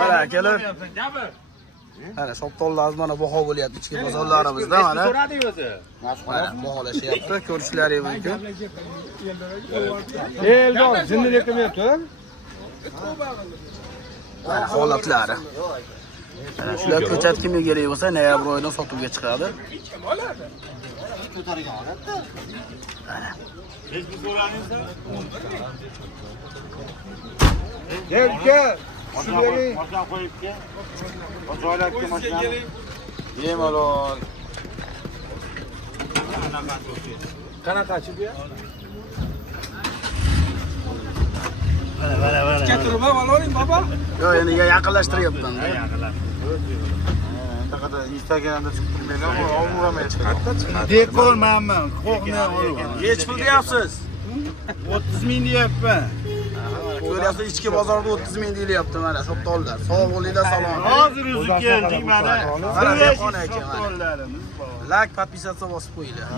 Mana kelib. Mana shoptollarimiz mana baho bo'lyapti ichki bozorlarimizda mana. Mana baholashyapti, ko'rishlaringiz mumkin. Eldor, zindilik qilmayapti. Mana holatlari. Mana shular ko'chat kimga kerak bo'lsa, noyabr oyidan sotuvga chiqadi. Mana. Kelga. Shunday. Joylabga mashina. Bemalol. Qanaqachi bu? Mana. Katurma oling baba. Yo'q, endi yaqinlashtiryapman-da. Faqat Instagramda chiqib turmaylar, ovuramaydi. Dekor menman, qo'qni olaman. Nech pul deyapsiz? 30 ming deyapman. Ko'ryapsiz, ichki bozorda 30 ming deyilyapti mana shoptollar. Sog' bo'linglar, salom. Hozir o'zi keldik mana. Mana dehqon aka mana. Like, podpisatsiya bosib qo'yinglar.